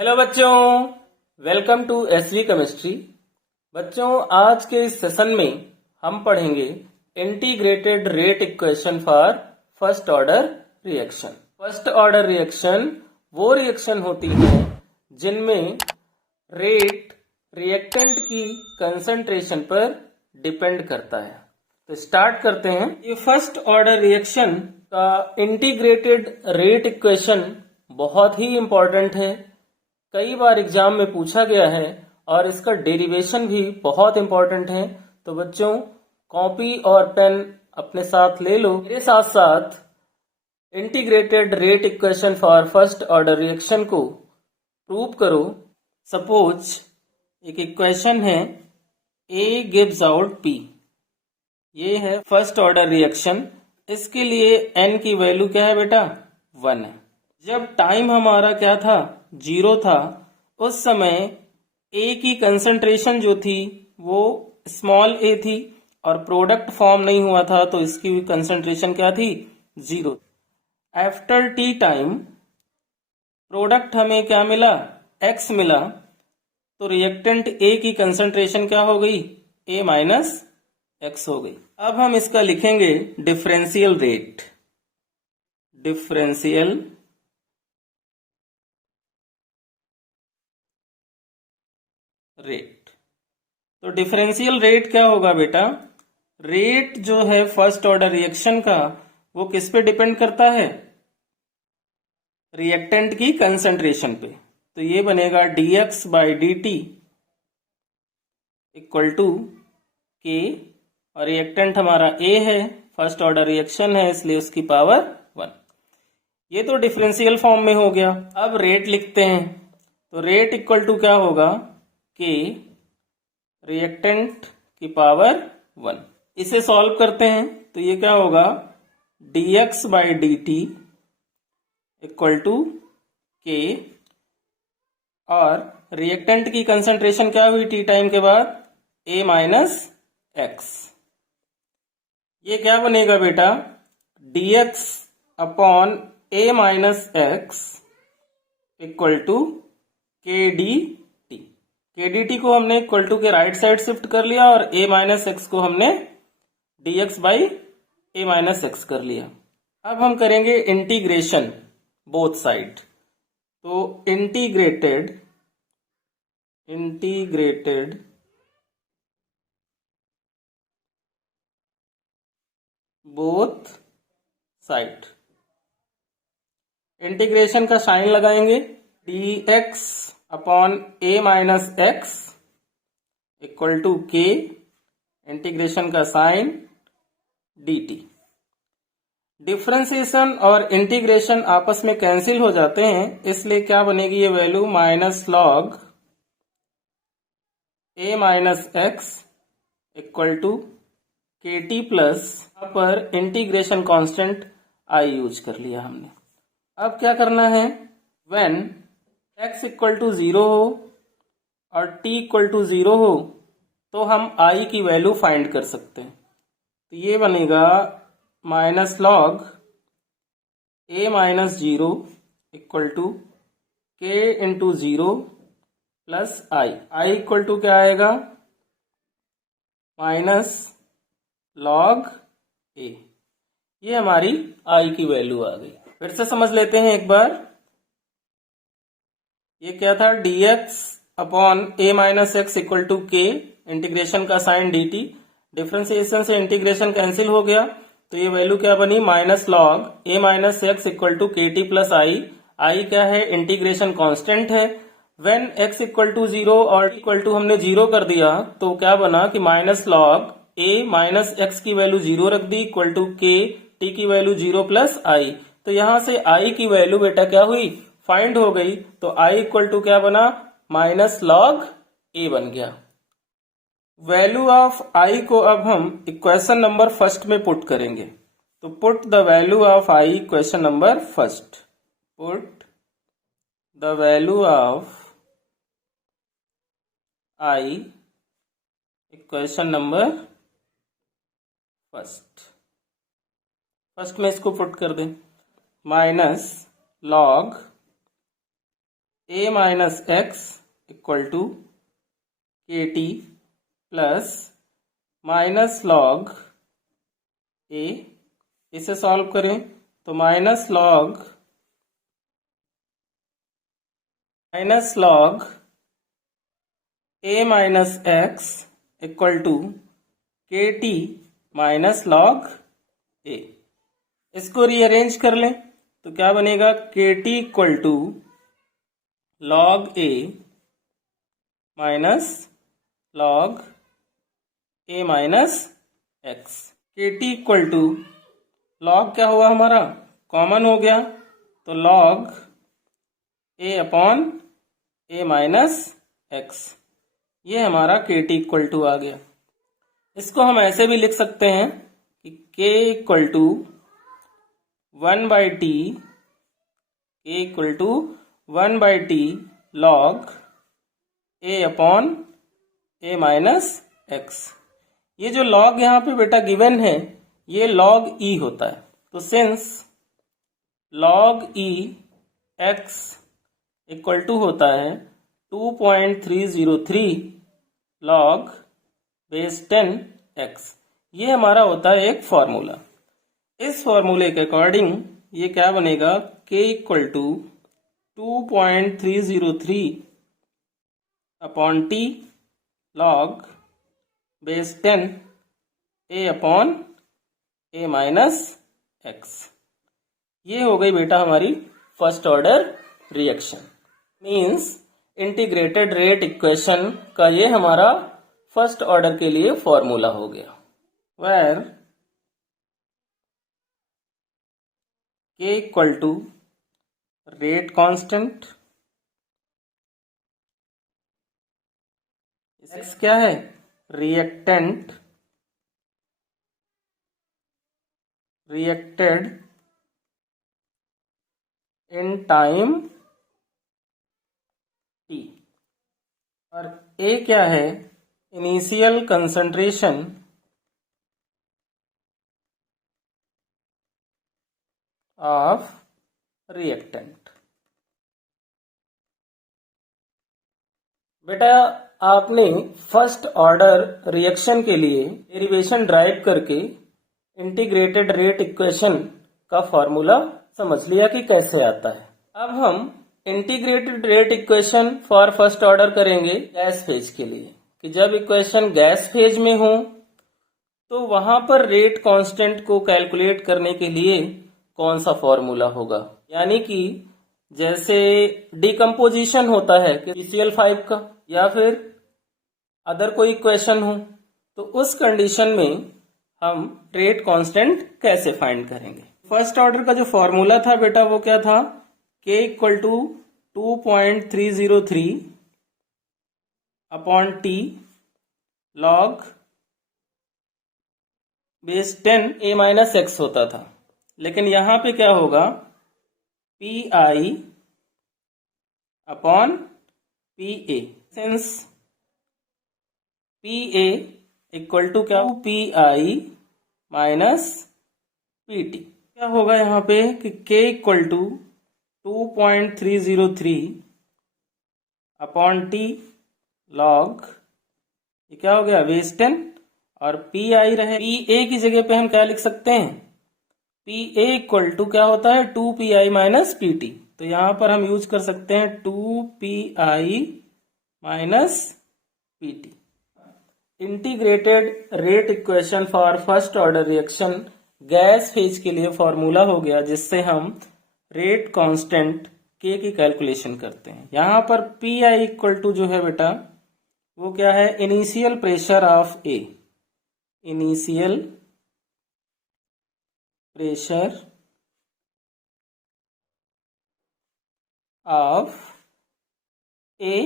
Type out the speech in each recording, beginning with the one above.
Hello बच्चों, welcome to एसली chemistry. बच्चों, आज के इस सेशन में हम पढ़ेंगे integrated rate equation for first order reaction. First order reaction वो रिएक्शन होती है जिनमें रेट रिएक्टेंट की कंसंट्रेशन पर डिपेंड करता है। तो स्टार्ट करते हैं। ये फर्स्ट ऑर्डर रिएक्शन का इंटीग्रेटेड रेट इक्वेशन बहुत ही इंपॉर्टेंट है, कई बार एग्जाम में पूछा गया है और इसका डेरिवेशन भी बहुत इंपॉर्टेंट है। तो बच्चों, कॉपी और पेन अपने साथ ले लो। मेरे साथ साथ integrated rate equation for first order reaction को प्रूव करो। सपोज एक इक्वेशन है A गिव्स आउट P। ये है फर्स्ट ऑर्डर रिएक्शन। इसके लिए n की वैल्यू क्या है बेटा? 1 है। जब टाइम हमारा क्या था? 0 था। उस समय A की कंसंट्रेशन जो थी वो स्मॉल a थी और प्रोडक्ट फॉर्म नहीं हुआ था, तो इसकी कंसंट्रेशन क्या थी? 0। आफ्टर टी टाइम प्रोडक्ट हमें क्या मिला? x मिला। तो रिएक्टेंट A की कंसंट्रेशन क्या हो गई? A माइनस x हो गई। अब हम इसका लिखेंगे डिफरेंशियल रेट। Differential rate. तो डिफरेंशियल रेट क्या होगा बेटा? रेट जो है फर्स्ट ऑर्डर रिएक्शन का वो किस पे डिपेंड करता है? रिएक्टेंट की कंसंट्रेशन पे। तो ये बनेगा dx by D T equal to K, और रिएक्टेंट हमारा A है, फर्स्ट ऑर्डर रिएक्शन है इसलिए उसकी पावर 1। ये तो डिफरेंशियल फॉर्म में हो गया। अब रेट लिखते हैं। तो रेट इक्वल टू क्या होगा? के रिएक्टेंट की पावर 1। इसे सॉल्व करते हैं तो ये क्या होगा? dx by D T equal to K, और रिएक्टेंट की कंसंट्रेशन क्या हुई टी टाइम के बाद? A minus X. ये क्या बनेगा बेटा? dx upon A minus X equal to K D T. K D T को हमने equal to K right side shift कर लिया और A माइनस एक्स को हमने dx by A minus X कर लिया। अब हम करेंगे इंटीग्रेशन बोथ साइड। तो इंटीग्रेटेड बोथ साइड। इंटीग्रेशन का साइन लगाएंगे। dx upon A minus X equal to K, integration का साइन dt। डिफरेंशिएशन और इंटीग्रेशन आपस में कैंसिल हो जाते हैं, इसलिए क्या बनेगी ये value? Minus log A minus X equal to K T plus, पर इंटीग्रेशन कांस्टेंट I यूज कर लिया हमने। अब क्या करना है? व्हेन x इक्वल टू 0 हो और t इक्वल टू 0 हो तो हम I की वैल्यू फाइंड कर सकते हैं। तो ये बनेगा minus log A minus 0 equal to k into 0 plus I equal to क्या आएगा? Minus log A। ये हमारी I की वैल्यू आ गई। फिर से समझ लेते हैं एक बार। ये क्या था? dx upon A minus X equal to K, integration का साइन dt। डिफरेंशिएशन से इंटीग्रेशन कैंसिल हो गया, तो ये वैल्यू क्या बनी? Minus log A minus X equal to K T plus I क्या है? इंटीग्रेशन कांस्टेंट है। व्हेन x इक्वल टू 0 और इक्वल टू हमने 0 कर दिया तो क्या बना कि minus log A minus x की वैल्यू 0 रख दी इक्वल टू के, t की वैल्यू 0 प्लस I। तो यहां से I की वैल्यू बेटा क्या हुई? फाइंड हो गई। तो I इक्वल टू क्या बना? माइनस लॉग A बन गया। वैल्यू ऑफ I को अब हम इक्वेशन नंबर फर्स्ट में पुट करेंगे। तो put the value of I equation number first. Put the value of I equation number first में इसको पुट कर दें। Minus log A minus X equal to K T plus minus log A. इसे solve करें तो minus log A minus X equal to K T minus log A. इसको rearrange कर लें तो क्या बनेगा, K T equal to log A minus log A minus X. K T equal to log क्या हुआ हमारा, कॉमन हो गया, तो log A upon A minus X, ये हमारा के टी इक्वल टू आ गया। इसको हम ऐसे भी लिख सकते हैं कि के equal to 1/t, K equal to 1/t log A upon A minus X. ये जो लॉग यहाँ पे बेटा गिवन है ये लॉग ई होता है, तो since log E X equal to होता है 2.303 लॉग बेस 10 एक्स, ये हमारा होता है एक फॉर्मूला। इस फॉर्मूले के अकॉर्डिंग ये क्या बनेगा, k equal to 2.303 upon T log base 10 a upon a minus X. ये हो गई बेटा हमारी first order reaction. Means integrated rate equation का ये हमारा फर्स्ट ऑर्डर के लिए फॉर्मूला हो गया, where k equal to rate constant, x क्या है, reactant, reacted in time t, और a क्या है, इनिशियल कंसंट्रेशन ऑफ रिएक्टेंट। बेटा आपने फर्स्ट ऑर्डर रिएक्शन के लिए डेरिवेशन ड्राइव करके इंटीग्रेटेड रेट इक्वेशन का फॉर्मूला समझ लिया कि कैसे आता है। अब हम integrated rate equation for first order करेंगे गैस फेज के लिए, कि जब इक्वेशन गैस फेज में हो तो वहां पर रेट कांस्टेंट को कैलकुलेट करने के लिए कौन सा फॉर्मूला होगा। यानी कि जैसे डिकम्पोजिशन होता है कि PCl5 का, या फिर अदर कोई इक्वेशन हो, तो उस कंडीशन में हम रेट कांस्टेंट कैसे फाइंड करेंगे। फर्स्ट ऑर्डर का जो फॉर्मूला था बेटा वो क्या था, k equal to 2.303 upon T log base 10 a minus X होता था। लेकिन यहां पे क्या होगा, pi upon pa, since pa equal to क्या, pi माइनस pt। क्या होगा यहाँ पे कि k equal to 2.303 upon T log, ये क्या हो गया, बेस 10, और pi रहे, pa की जगह पे हम क्या लिख सकते हैं, pa इक्वल टू क्या होता है, 2pi माइनस pt। तो यहाँ पर हम यूज कर सकते हैं 2pi minus pt। Integrated rate equation for first order reaction gas phase के लिए फॉर्मूला हो गया, जिससे हम रेट कांस्टेंट k की कैलकुलेशन करते हैं। यहाँ पर pi इक्वल टू जो है बेटा वो क्या है, initial pressure of A, initial pressure of A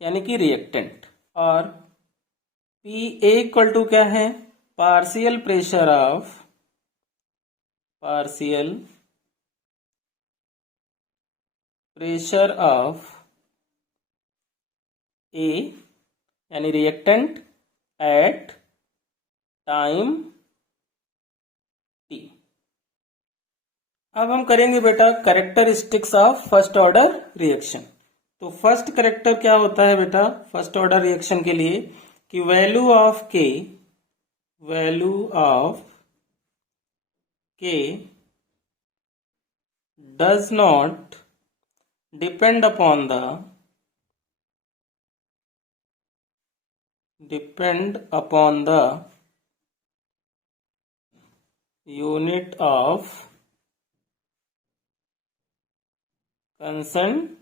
यानी कि रिएक्टेंट, और पी ए इक्वल टू क्या है, partial pressure of, partial pressure of A यानी रिएक्टेंट एट टाइम टी। अब हम करेंगे बेटा characteristics of first order reaction. तो फर्स्ट करेक्टर क्या होता है बेटा फर्स्ट ऑर्डर रिएक्शन के लिए कि वैल्यू ऑफ के does not depend upon the unit of concentration.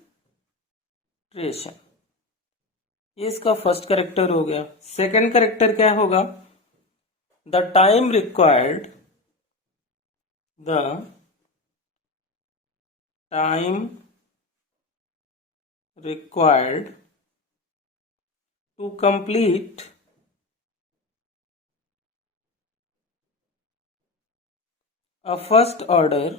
ये इसका फर्स्ट करेक्टर हो गया। सेकंड करेक्टर क्या होगा? The time required to complete a first order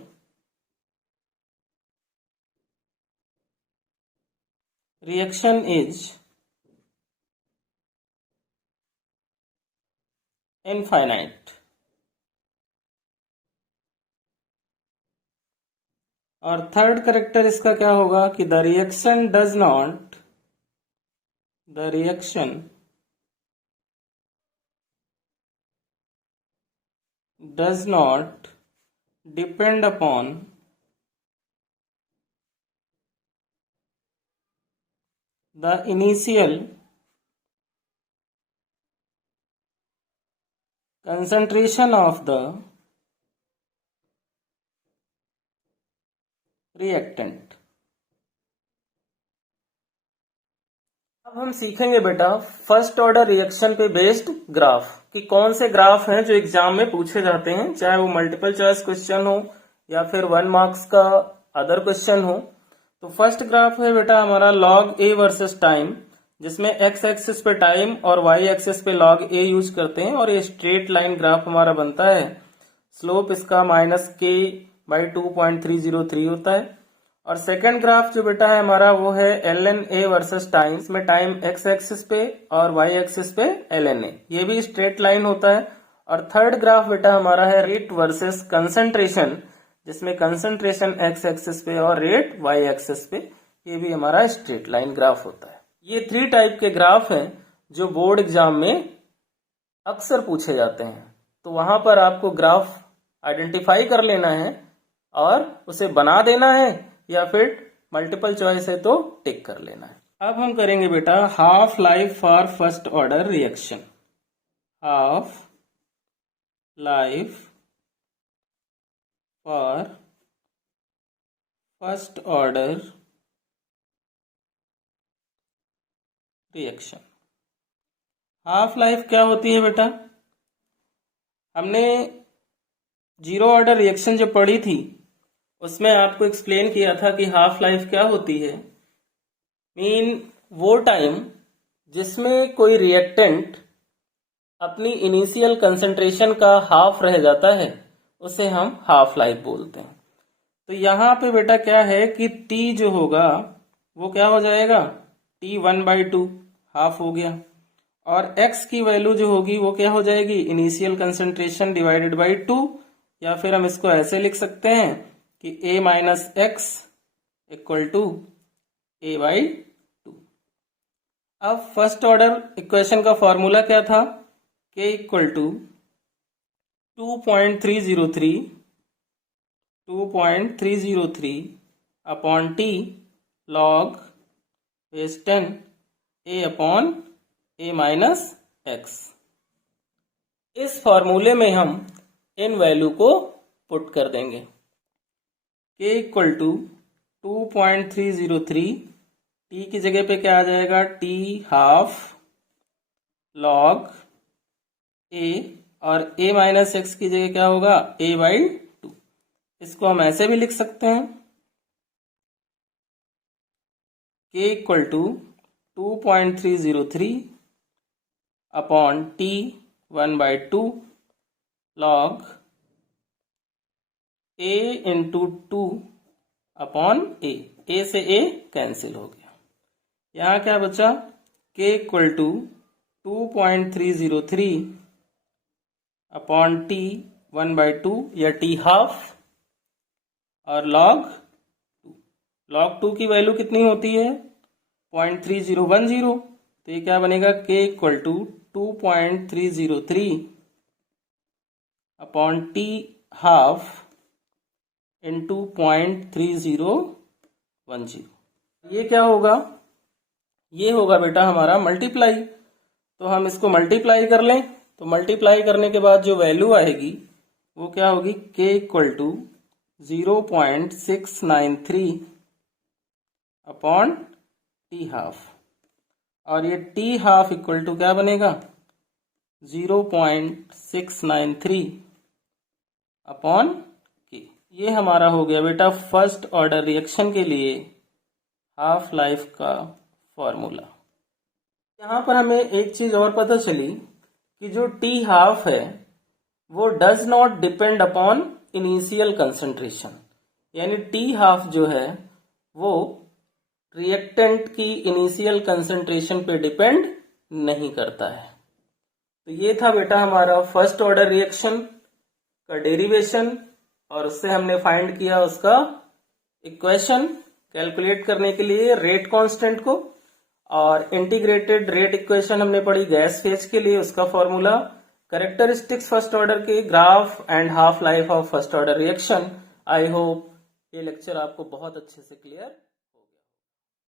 reaction is infinite। और थर्ड करेक्टर इसका क्या होगा कि the reaction does not depend upon the initial concentration of the reactant। अब हम सीखेंगे बेटा फर्स्ट ऑर्डर रिएक्शन पे बेस्ड ग्राफ कि कौन से ग्राफ हैं जो एग्जाम में पूछे जाते हैं, चाहे वो मल्टीपल चॉइस क्वेश्चन हो या फिर 1 मार्क्स का अदर क्वेश्चन हो। तो फर्स्ट ग्राफ है बेटा हमारा log a वर्सेस टाइम, जिसमें x एक्सिस पे टाइम और y एक्सिस पे log a यूज करते हैं और ये स्ट्रेट लाइन ग्राफ हमारा बनता है। स्लोप इसका -k/2.303 होता है। और सेकंड ग्राफ जो बेटा है हमारा वो है ln a वर्सेस टाइम, इसमें टाइम x एक्सिस पे और y एक्सिस पे ln a, ये भी स्ट्रेट लाइन होता है। और थर्ड ग्राफ बेटा हमारा है रेट वर्सेस कंसंट्रेशन, जिसमें कंसंट्रेशन x एक्सिस पे और रेट y एक्सिस पे, ये भी हमारा स्ट्रेट लाइन ग्राफ होता है। ये 3 टाइप के ग्राफ हैं जो बोर्ड एग्जाम में अक्सर पूछे जाते हैं। तो वहां पर आपको ग्राफ आइडेंटिफाई कर लेना है और उसे बना देना है या फिर मल्टीपल चॉइस है तो टिक कर लेना है। अब हम करेंगे बेटा half life for first order reaction. Half life for first order reaction. Half life क्या होती है बेटा? हमने जीरो ऑर्डर रिएक्शन जो पढ़ी थी उसमें आपको एक्सप्लेन किया था कि हाफ लाइफ क्या होती है। वो टाइम जिसमें कोई रिएक्टेंट अपनी इनिशियल कंसंट्रेशन का हाफ रह जाता है उसे हम हाफ लाइफ बोलते हैं। तो यहाँ पे बेटा क्या है कि t जो होगा वो क्या हो जाएगा, t 1/2 हाफ हो गया, और x की वैल्यू जो होगी वो क्या हो जाएगी, इनिशियल कंसंट्रेशन डिवाइडेड बाई 2, या फिर हम इसको ऐसे लिख सकते हैं कि a minus X equal to a/2। अब फर्स्ट ऑर्डर इक्वेशन का फॉर्मूला क्या था, k equal to 2.303 upon t log base 10 a upon a minus X. इस फॉर्मूले में हम इन वैल्यू को पुट कर देंगे। k इक्वल टू 2.303, t की जगह पे क्या आ जाएगा, t हाफ log a, और a माइनस एक्स की जगह क्या होगा, a/2। इसको हम ऐसे भी लिख सकते हैं k equal to 2.303 upon t 1/2 log a into 2 upon a से a कैंसिल हो गया। यहाँ क्या बचा, k equal to 2.303 upon t 1/2 या t हाफ, और log 2 की वैल्यू कितनी होती है, 0.3010, तो ये क्या बनेगा k equal to 2.303 upon t half into 0.3010। ये क्या होगा? ये होगा बेटा हमारा मल्टीप्लाई। तो हम इसको मल्टीप्लाई कर लें, तो मल्टीप्लाई करने के बाद जो वैल्यू आएगी वो क्या होगी? k equal to 0.693 upon T half, और ये टी हाफ इक्वल टू क्या बनेगा? 0.693 अपॉन के। ये हमारा हो गया बेटा फर्स्ट ऑर्डर रिएक्शन के लिए हाफ लाइफ का फॉर्मूला। यहाँ पर हमें एक चीज और पता चली कि जो टी हाफ है वो does not depend upon initial concentration, यानी टी हाफ जो है वो रिएक्टेंट की इनिशियल कंसंट्रेशन पे डिपेंड नहीं करता है। तो ये था बेटा हमारा फर्स्ट ऑर्डर रिएक्शन का डेरिवेशन, और उससे हमने फाइंड किया उसका इक्वेशन कैलकुलेट करने के लिए रेट कांस्टेंट को, और इंटीग्रेटेड रेट इक्वेशन हमने पढ़ी गैस फेज के लिए, उसका फॉर्मूला, कैरेक्टरिस्टिक्स फर्स्ट ऑर्डर के, graph and half life of first order reaction. I hope ये लेक्चर आपको बहुत अच्छे से क्लियर